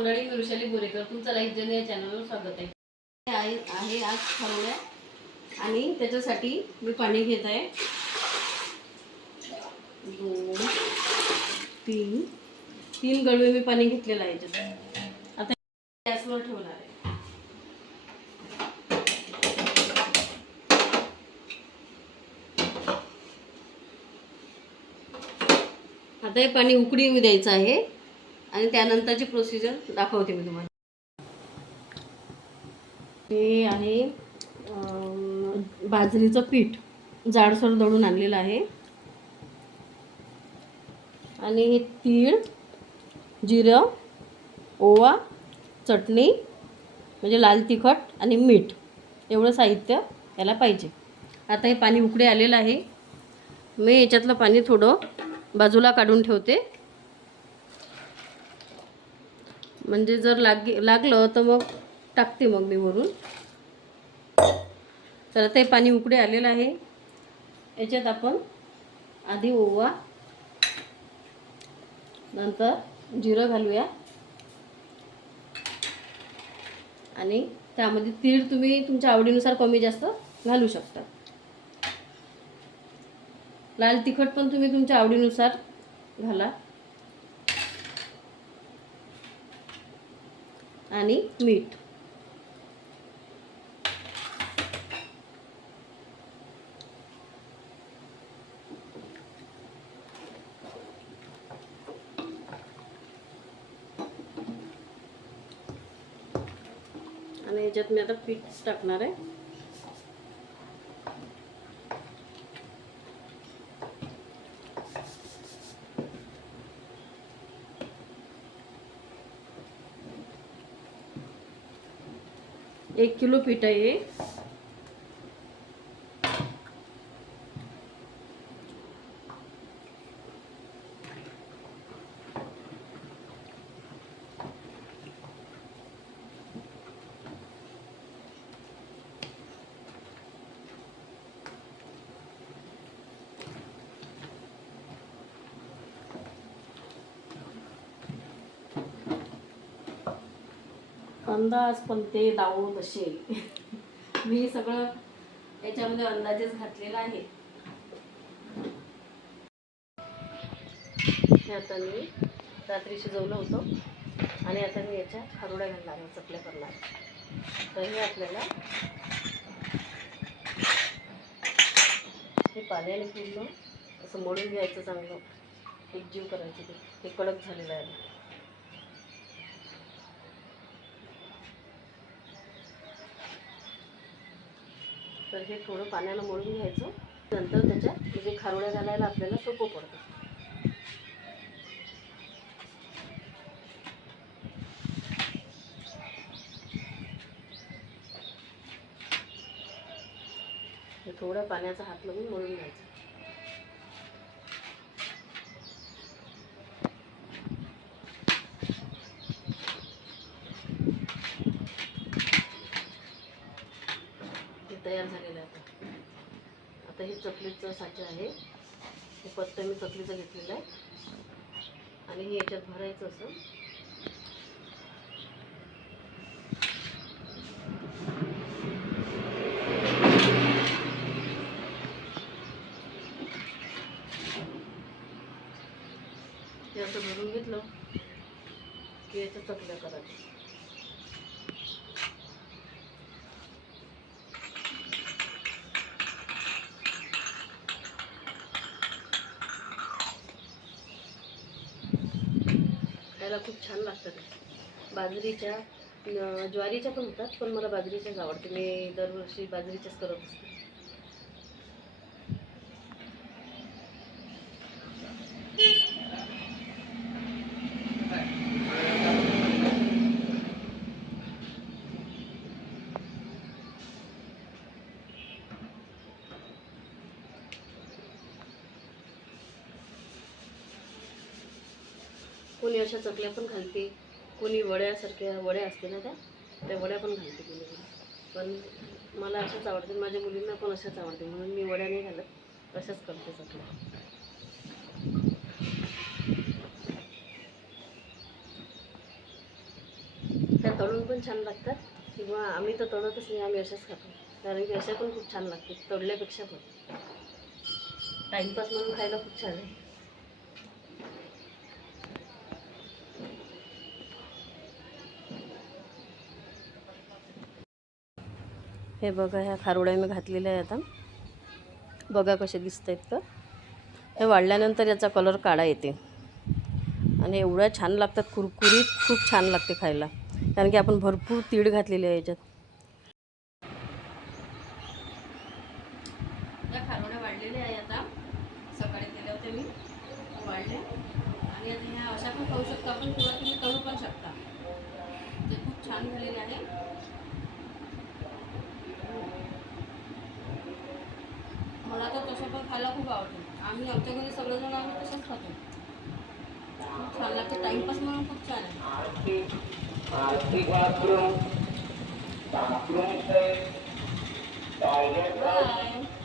मंडळी, मी वृषाली बोरेकर, तुमचं life journey या चॅनलवर स्वागत आहे आज खारुड्या आणि त्याच्यासाठी मी पाणी घेत आहे 2-3 गडवे मी पाणी घेतलेलं आहे याच्यात. आता गॅसवर ठेवणार आहे. आता हे पाणी उकळी येऊ द्यायचं आहे आणि त्यानंतरची प्रोसिजर दाखवते मी तुम्हाला. हे आहे बाजरीचं पीठ जाडसर दळून आणलेलं आहे आणि हे तीळ, जिरं, ओवा, चटणी म्हणजे लाल तिखट आणि मीठ एवढं साहित्य याला पाहिजे. आता हे पाणी उकळे आलेलं आहे. मी याच्यातलं पाणी थोडं बाजूला काढून ठेवते, म्हणजे जर लागलं तर मग टाकते मग मी वरून. तर आता हे पाणी उकळे आलेलं आहे. याच्यात आपण आधी ओवा, नंतर जिरं घालूया आणि त्यामध्ये तीळ तुम्ही तुमच्या आवडीनुसार कमी जास्त घालू शकता. लाल तिखट पण तुम्ही तुमच्या आवडीनुसार घाला आणि मीठ. आणि याच्यात मी आता पीठ टाकणार आहे. एक किलो पीठ आहे. अंदाज पण ते दावून तसे मी सगळं याच्यामध्ये अंदाजेच घातलेला आहे. हे आता मी रात्री शिजवलं होतं आणि आता मी याच्या खारुड्या घालणार आहे, चकल्या करणार. तर हे आपल्याला हे पाण्याने पूर्ण असं मळून घ्यायचं, चांगलं एकजीव करायचं. ते कडक झालेलं आहे. तर हे थोडं पाण्याला मळून घ्यायचं. नंतर त्याच्यात म्हणजे खारुड्या घालायला आपल्याला सोपं पडतं. हे थोडं पाण्याचा हात लावून मळून घ्यायचं. तयार झालेलं आहे. आता हे चकलीचं साचा आहे. हे पत्ता मी चकलीचं घेतलेलं आहे आणि हे याच्यात भरायचं असं. हे असं भरून घेतलं की याच्या चकल्या करायच्या. खायला खूप छान लागतात. बाजरीच्या ज्वारीच्या पण होतात, पण मला बाजरीच्याच आवडते. मी दरवर्षी बाजरीच्याच करत असते. कोणी अशा चकल्या पण घालते, कोणी वड्यासारख्या वड्या असते ना त्या वड्या पण घालते कोणी. पण मला अशाच आवडते, माझ्या मुलींना पण अशाच आवडते, म्हणून मी वड्या नाही घालत, अशाच करते चकल्या. पण छान लागतात किंवा आम्ही तर तळतच नाही, आम्ही अशाच खातो. कारण की अशा पण खूप छान लागते तळल्यापेक्षा पण. टाईमपास म्हणून खायला खूप छान आहे. हे बघा, ह्या खारोड्या मी घातलेल्या आहे आता. बघा कसे दिसत आहेत तर. हे वाळल्यानंतर याचा कलर काळा येते आणि एवढ्या छान लागतात, कुरकुरीत, खूप छान लागते खायला. कारण की आपण भरपूर तीळ घातलेले आहे याच्यात. या खारोड्या वाळलेल्या आहे आता. सकाळी केल्या होत्या मी, वाळले. आणि आता ह्या अशा पण खाऊ शकतो आपण किंवा तुम्ही तळू पण शकता. ते खूप छान झालेले आहे. मला तर तसं पण खायला खूप आवडतं. आम्ही आमच्या घरी सगळेजण आम्ही तसंच खातो. खूप छान लागते, टाईमपास म्हणून खूप छान आहे. बाय.